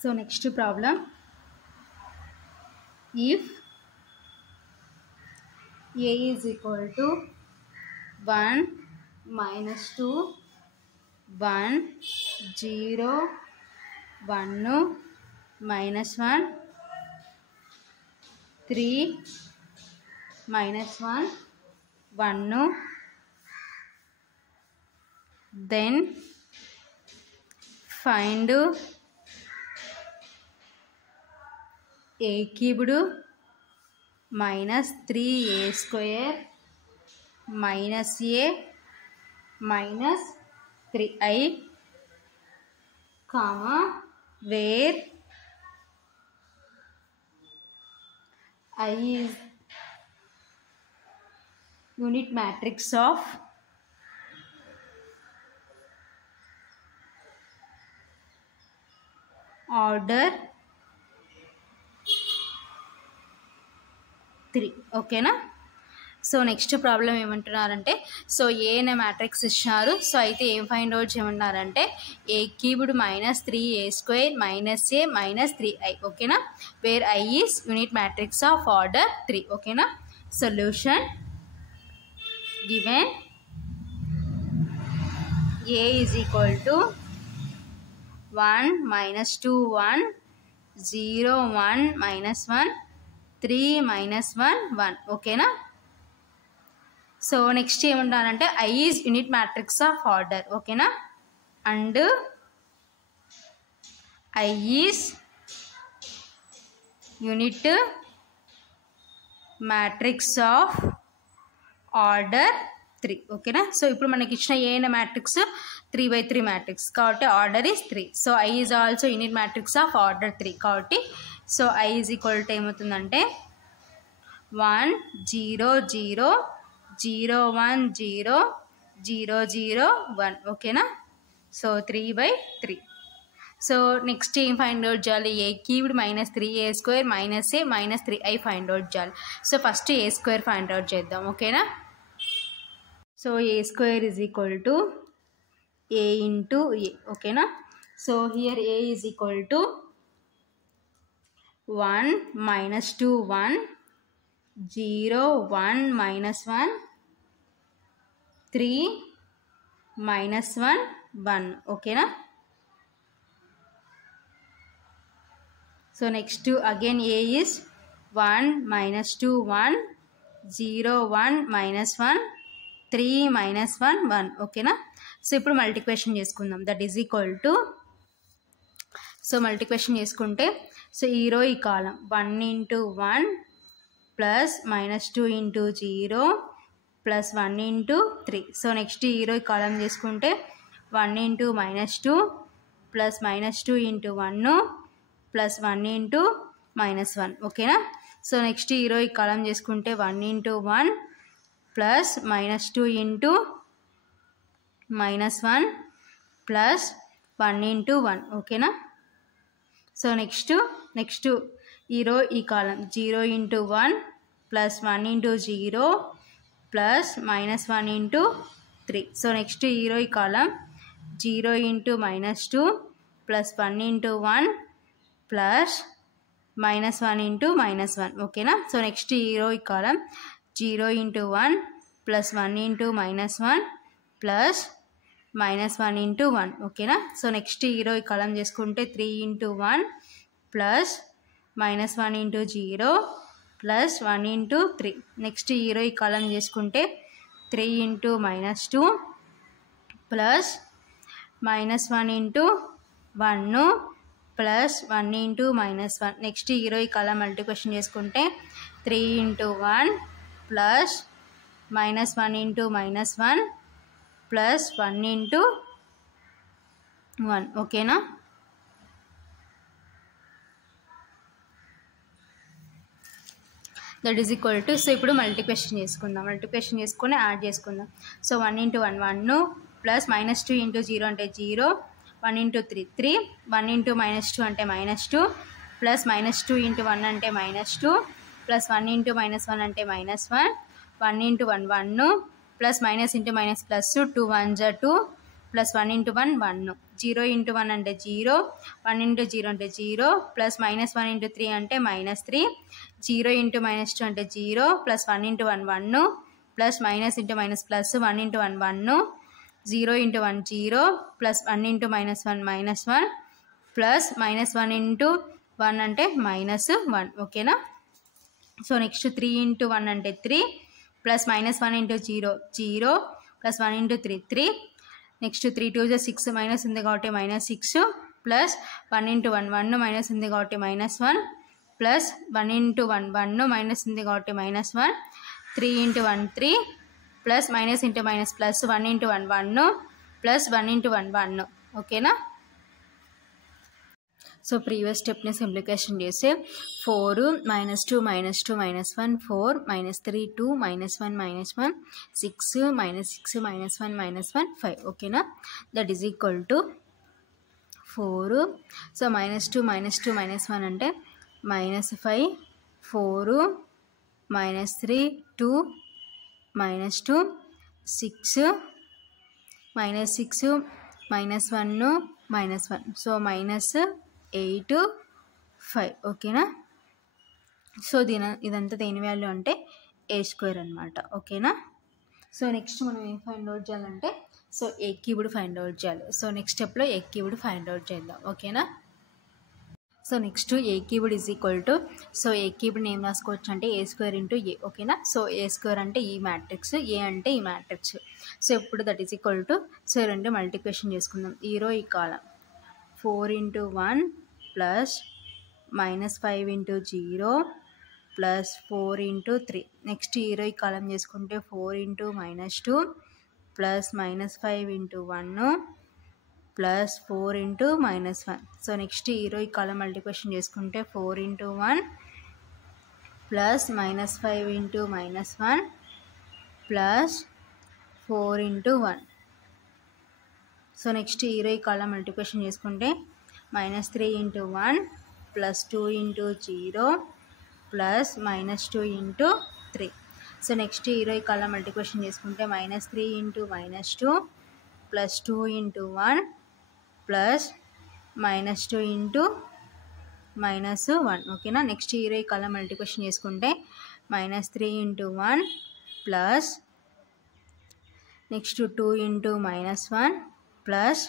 So next problem, if a is equal to 1 minus 2 1 0 1 minus 1 3 minus 1 1 then find a cubed minus 3a square minus a minus 3i comma where I is unit matrix of order 3. ఓకేనా. So next problem ఏమంటున్నారంటే, so A అనే matrix ఇచ్చినారు. So అయితే ఏం find out చేయమన్నారంటే A cubed minus 3a square minus a minus 3i. ఓకేనా, where i is unit matrix of order 3. ఓకేనా. Solution given a is equal to 1 minus 2 1 0 1 minus 1 3 minus 1 1. ఓకేనా. So next ఏమంటారంటే I is unit matrix of order. ఓకేనా, and I is unit matrix of order 3. ఓకేనా. So ఇప్పుడు మనకి ఇచ్చిన A అనే matrix 3/3 matrix కాబట్టి order is 3. So I is also unit matrix of order 3 కాబట్టి so I is equal to ఏమవుతుందంటే 1 0 0 0 1 0 0 0 1. ఓకేనా. సో 3/3. సో నెక్స్ట్ ఏం ఫైండ్ అవుట్ చేయాలి, a cubed minus 3a square minus a minus 3i find out చేయాలి. So first a square find out చేద్దాం. ఓకేనా. So a square is equal to a into a. ఓకేనా. So here a is equal to 1 minus 2 1 0 1 minus 1 3 minus 1 1. ఓకేనా. So next again a is 1 minus 2 1 0 1 minus 1 3 minus 1 1. ఓకేనా. So ఇప్పుడు multiplication చేసుకుందాం. That is equal to, so multiplication చేసుకుంటే so ఈ రో ఈ కాలం 1 into 1 plus minus 2 into 0 plus 1 into 3. So next ఈ రో ఈ కాలం చేసుకుంటే 1 into minus 2 plus minus 2 into 1 plus 1 into minus 1. ఓకేనా. సో నెక్స్ట్ ఈ రో ఈ కాలం చేసుకుంటే 1 into 1 plus minus 2 into minus 1 plus 1 into 1. ఓకేనా. సో నెక్స్ట్ ఈ రో ఈ కాలం 0 into 1 plus 1 into 0 plus minus 1 into 3. So next ఈ రో ఈ కాలం 0 into minus 2 plus 1 into 1 plus minus 1 into minus 1. ఓకేనా. సో నెక్స్ట్ ఈ రో ఈ కాలం 0 into 1 plus 1 into minus 1 plus minus 1 into 1. ఓకేనా. సో నెక్స్ట్ ఈ రో ఈ కాలం చేసుకుంటే 3 into 1 plus minus 1 into 0 plus 1 into 3. Next ఈ రో ఈ కాలం చేసుకుంటే 3 into minus 2 plus minus 1 into 1 plus 1 into minus 1. Next ఈ రో ఈ కాలం మల్టిప్లికేషన్ చేసుకుంటే 3 into 1 plus minus 1 into minus 1 plus 1 into 1. ఓకేనా. That is equal to, so ఇప్పుడు మల్టిప్లికేషన్ చేసుకుందాం. మల్టిప్లికేషన్ చేసుకొని యాడ్ చేసుకుందాం. So 1 into 1 1 plus minus 2 into 0 అంటే 0 1 ఇంటూ 3 3 1 ఇంటూ మైనస్ 2 అంటే మైనస్ 2 ప్లస్ మైనస్ 2 ఇంటూ 1 అంటే మైనస్ 2 ప్లస్ 1 ఇంటూ మైనస్ 1 అంటే minus 1 1 into 1 1 plus minus into minus plus 2 1 జా 2 plus 1 into 1 1, 0 into 1 అంటే 0, 1 ఇంటూ 0 అంటే 0, ప్లస్ -1 ఇంటూ 3 అంటే -3, 0 ఇంటూ -2 అంటే 0, plus 1 into 1 1, plus minus into minus plus 1 into 1 1, 0 into 1 0, plus 1 into -1 -1, plus -1 into 1 అంటే -1, ఓకేనా. So next 3 into 1 అంటే 3, plus -1 into 0 0, plus 1 into 3 3, next 3 2 6 minus ఉంది కాబట్టి -6, ప్లస్ 1 ఇంటూ 1 1 మైనస్ ఉంది కాబట్టి -1, ప్లస్ 1 ఇంటూ 1 1 మైనస్ ఉంది కాబట్టి -1, 3 into 1 3, plus minus into minus plus 1 into 1 1, plus 1 into 1 1, ఓకేనా. సో ప్రీవియస్ స్టెప్ని సింప్లిఫికేషన్ చేస్తే 4 -2 -2 -1 4 -3 2 -1 -1 6 -6 -1 -1 5, ఓకేనా. That is equal to 4. So -2 -2 -1 అంటే -5, 4 -3 2 -2 6 -6 -1 -1, సో -8 5, ఓకేనా. సో ఇదంతా దేని వాల్యూ అంటే a² అనమాట, ఓకేనా. సో నెక్స్ట్ మనం ఏం ఫైండ్ అవుట్ చేయాలంటే so a cubed find out చేయాలి. సో నెక్స్ట్ స్టెప్లో ఏ క్యూబ్డ్ ఫైండ్ అవుట్ చేద్దాం, ఓకేనా. So next a cubed is equal to, so a క్యూబ్డ్ని ఏం రాసుకోవచ్చు అంటే a² ఇంటూ ఏ, ఓకేనా. సో a² అంటే ఈ మ్యాట్రిక్స్, ఏ అంటే ఈ మ్యాట్రిక్స్. సో ఇప్పుడు that is equal to, so రెండు మల్టిప్లికేషన్ చేసుకుందాం. ఈ రో ఈ కాలం 4 into 1 plus -5 into 0 plus 4 into 3, next ఈ రో ఈ కాలం చేసుకుంటే 4 into -2 plus -5 into 1 plus 4 into -1. So next ఈ రో ఈ కాలం మల్టిప్లికేషన్ చేసుకుంటే 4 into 1 plus -5 into -1 plus 4 into 1. So next ఈ రో ఈ కాలం మల్టిప్లికేషన్ చేసుకుంటే -3 into 1 plus 2 into 0 plus -2 into 3. So next ఈ రో ఈ కాలం మల్టిప్లికేషన్ చేసుకుంటే -3 into -2 plus 2 into 1 plus -2 into -1, ఓకేనా. నెక్స్ట్ ఈ రో ఈ కాలం మల్టిప్లికేషన్ చేసుకుంటే -3 into 1 plus next 2 into -1 plus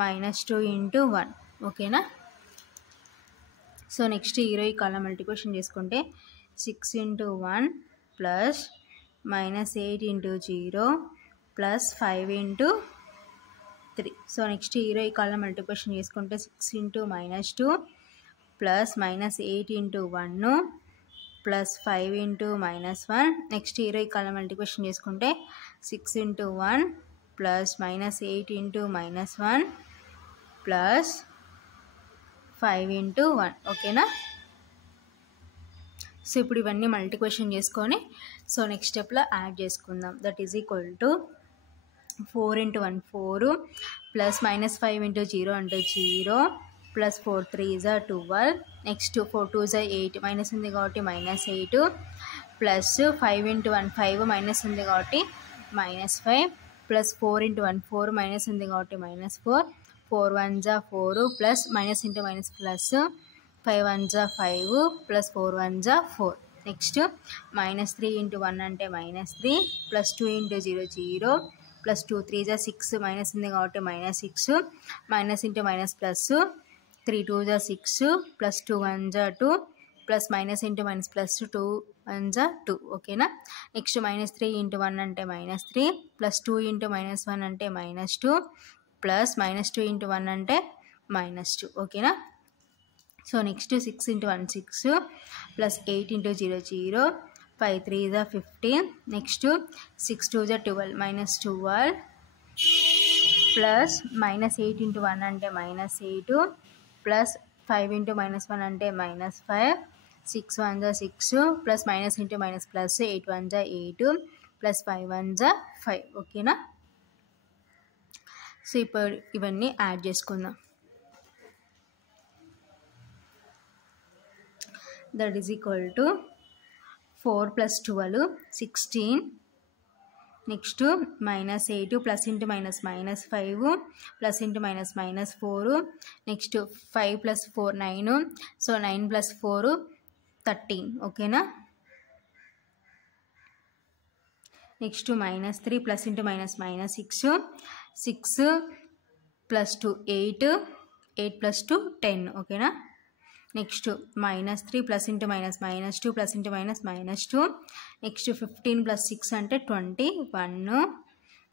-2 into 1, ఓకేనా. సో నెక్స్ట్ ఈ రో ఈ కాలం మల్టిప్లికేషన్ చేసుకుంటే 6 into 1 plus -8 into 0 plus 5 into 3. So next ఈ రో ఈ కాలం మల్టిప్లికేషన్ చేసుకుంటే 6 into -2 plus -8 into 1 plus 5 into -1. Next ఈ రో ఈ కాలం మల్టిప్లికేషన్ చేసుకుంటే 6 into 1 plus -8 into -1 plus 5 into 1, ఓకేనా. సో ఇప్పుడు ఇవన్నీ మల్టిప్లికేషన్ చేసుకొని సో నెక్స్ట్ స్టెప్లో యాడ్ చేసుకుందాం. That is equal to 4 into 1 4 plus -5 into 0 అంటే 0 ప్లస్ 4 3 12, నెక్స్ట్ 4 2 8 మైనస్ ఉంది కాబట్టి -8 ప్లస్ 5 ఇంటూ 1 5 మైనస్ ఉంది కాబట్టి -5 ప్లస్ 4 ఇంటూ 1 4 మైనస్ ఉంది కాబట్టి -4 4 1 4 plus minus into minus plus 5 1 5 plus 4 1 4. Next -3 into 1 అంటే -3 ప్లస్ 2 ఇంటూ 0 0 ప్లస్ 2 3 6 మైనస్ ఉంది కాబట్టి -6 minus into minus plus 3 2 6 plus 2 1 2 plus minus into minus plus 2 1 2, ఓకేనా. నెక్స్ట్ -3 ఇంటూ 1 అంటే -3 ప్లస్ 2 ఇంటూ -1 అంటే -2 ప్లస్ -2 ఇంటూ 1 అంటే -2, ఓకేనా. So next 6 into 1 6 plus 8 into 0 0 5 3 15, next 6 2 12 -12 plus -8 into 1 అంటే -8 plus 5 into -1 అంటే -5 6 1 6 plus minus into minus plus 8 1 8 plus 5 1 5, ఓకేనా. So ఇప్పుడు ఇవన్నీ యాడ్ చేసుకుందాం. That is equal to 4 plus 12 16, next -8 plus into minus -5 plus into minus -4 next 5 + 4 9 so 9 + 4 13 ఓకేనా. Next -3 plus into minus -6 6 + 2 8 8 + 2 10 ఓకేనా. Next -3 plus into minus -2 plus into minus -2 next 15 + 6 అంటే 21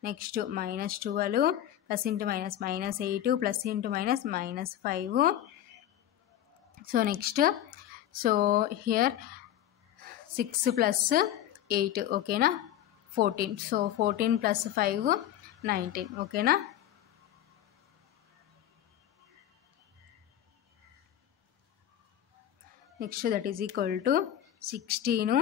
next -12 plus into minus -8 plus into minus -5 so next so here 6 + 8 ఓకేనా 14 so 14 + 5 19 ఓకేనా. Next that is equal to 16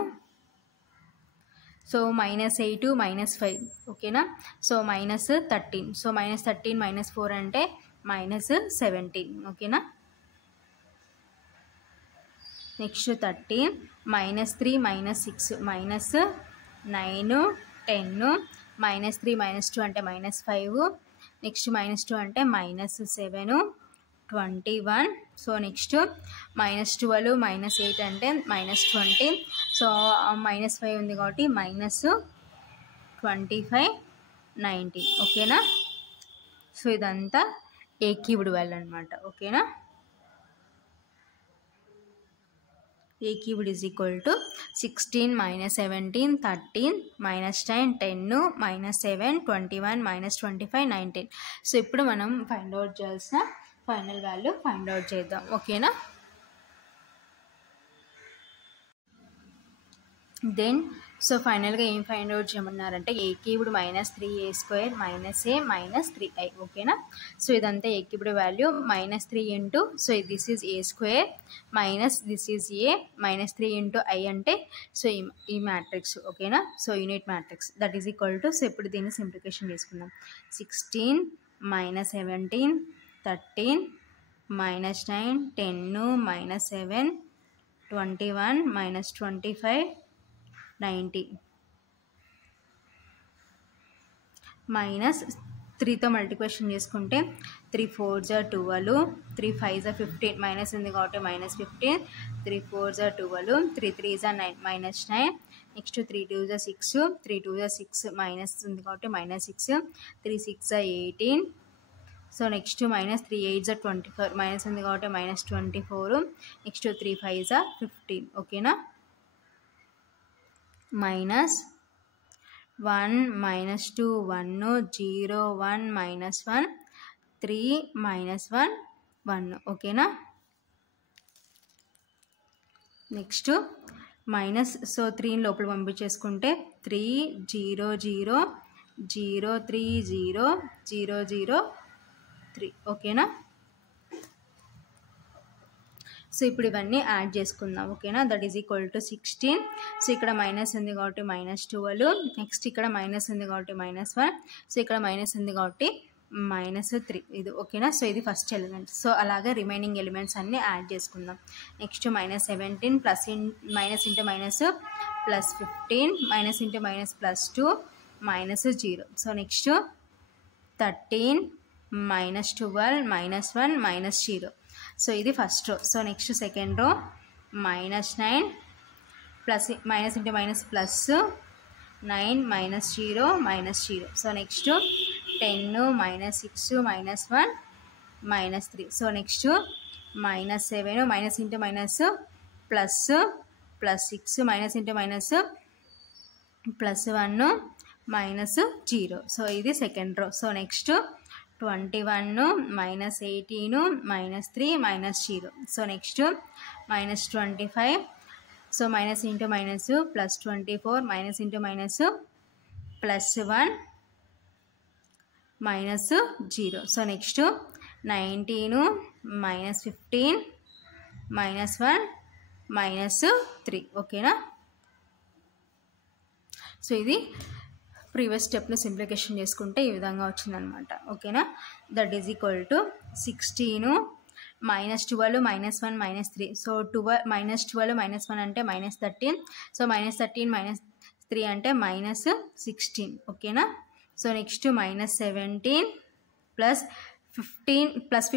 so -8 -5 ఓకేనా so -13 so -13 -4 అంటే -17 ఓకేనా. Next 13 -3 -6 -9 10 -3 -2 అంటే -5 next -2 అంటే -7 21 so next -12 -8 అంటే -20 so -5 ఉంది కాబట్టి -25 19 ఓకేనా. సో ఇదంతా ఏ క్యూబ్డ్ వాల్యూ అనమాట ఓకేనా. a cubed is equal to 16 - 17 13 -9 10 -7 21 -25 19 so ఇప్పుడు మనం ఫైండ్ అవుట్ చేయాల్సిన ఫైనల్ వాల్యూ ఫైండ్ అవుట్ చేద్దాం ఓకేనా. దెన్ సో ఫైనల్గా ఏం ఫైండ్ అవుట్ చేయమన్నారంటే a cubed -3a² -a -3i ఓకేనా. సో ఇదంతా a cubed value -3 into so this is a² minus this is a -3 into i అంటే సో ఈ మ్యాట్రిక్స్ ఓకేనా. So unit matrix that is equal to so ఇప్పుడు దీన్ని simplification చేసుకుందాం 16 -17 13 -9 10 -7 21 -25 90 -3తో multiplication చేసుకుంటే 3 4s are 12 3 5s are 15 minus ఉంది కాబట్టి -15 3 4s are 12 3 3s are 9 -9 next 3 2s are 6 3 2s are 6 minus ఉంది కాబట్టి -6 3 6s are 18 so next -3 8s are 24 minus ఉంది కాబట్టి -24 నెక్స్ట్ 3 5s are 15 ఓకేనా. -1 -2 1 0 1 -1 3 -1 1 ఓకేనా. నెక్స్ట్ మైనస్ సో 3 లోపల పంపించేసుకుంటే 3 0 0 0 3 0 0 0 3 ఓకేనా. సో ఇప్పుడు ఇవన్నీ యాడ్ చేసుకుందాం ఓకేనా. That is equal to 16 so ఇక్కడ మైనస్ ఉంది కాబట్టి -12 నెక్స్ట్ ఇక్కడ మైనస్ ఉంది కాబట్టి -1 సో ఇక్కడ మైనస్ ఉంది కాబట్టి -3 ఇది ఓకేనా. సో ఇది ఫస్ట్ ఎలిమెంట్ సో అలాగే రిమైనింగ్ ఎలిమెంట్స్ అన్నీ యాడ్ చేసుకుందాం. Next -17 plus minus into minus +15 minus into minus +2 -0 so next 13 -12 -1 -0 so ఇది first row. So next second row -9 plus minus into minus +9 -0 -0 so next 10 -6 -1 -3 so next -7 minus into minus +6 minus into minus +1 -0 so ఇది second row. So next 21 -18 -3 -0 so next -25 so minus into minus +24 minus into minus +1 -0 so next 19 -15 -1 -3 ఓకేనా. So ఇది previous స్టెప్లో simplification చేసుకుంటే ఈ విధంగా వచ్చిందనమాట ఓకేనా. That is equal to 16 -12 -1 -3 so -12 -1 అంటే -13 సో -13 -3 3 అంటే -16 ఓకేనా. సో నెక్స్ట్ -17 ప్లస్ 15 ప్లస్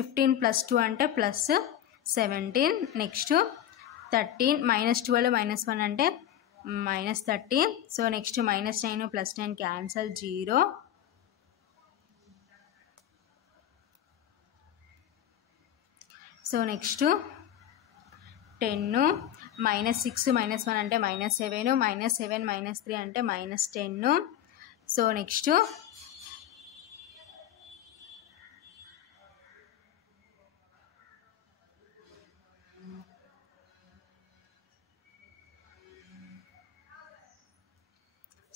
2 అంటే +17. నెక్స్ట్ 13 -12 -1 అంటే -13. So next -9 + 9 cancel 0. So next 10 -6 -1 అంటే -7 -7 -3 అంటే -10. సో నెక్స్ట్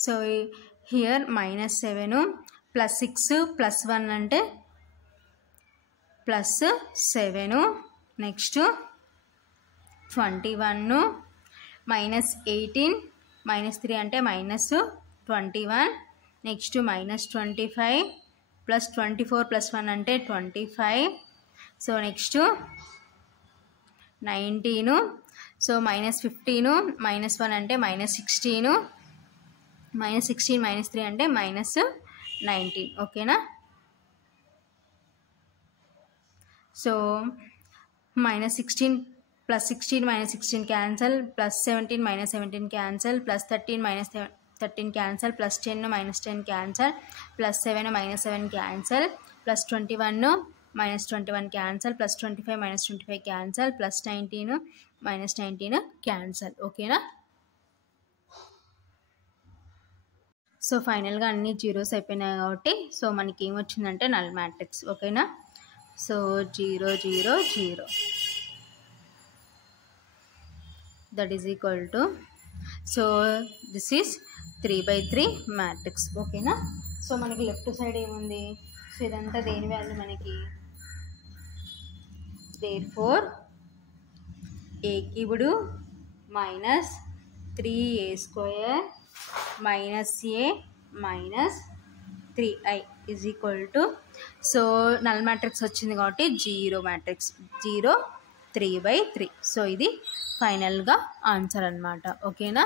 సో హియర్ -7 + 6 + 1 అంటే +7. నెక్స్ట్ 21 -18 -3 అంటే -21. నెక్స్ట్ -25 + 24 + 1 అంటే 25. So next 19. సో -15 -1 అంటే -16 -16 -3 అంటే -19 ఓకేనా. So -16 + 16 -16 cancel, +17 -17 cancel, +13 -13 cancel, +10 -10 cancel, +7 -7 cancel, +21 -21 cancel, +25 -25 cancel, +19 -19 cancel ఓకేనా. సో ఫైనల్గా అన్ని జీరోస్ అయిపోయినాయి కాబట్టి సో మనకి ఏమొచ్చిందంటే నల్ మ్యాట్రిక్స్ ఓకేనా. So 0 0 0 that is equal to so this is 3/3 matrix ఓకేనా. సో మనకి లెఫ్ట్ సైడ్ ఏముంది, సో ఇదంతా దేని వాల్యూ మనకి, therefore a cubed -3a² -a -3i is equal to so null matrix వచ్చింది కాబట్టి 0 మ్యాట్రిక్స్ 0 3/3. సో ఇది ఫైనల్గా ఆన్సర్ అన్నమాట ఓకేనా.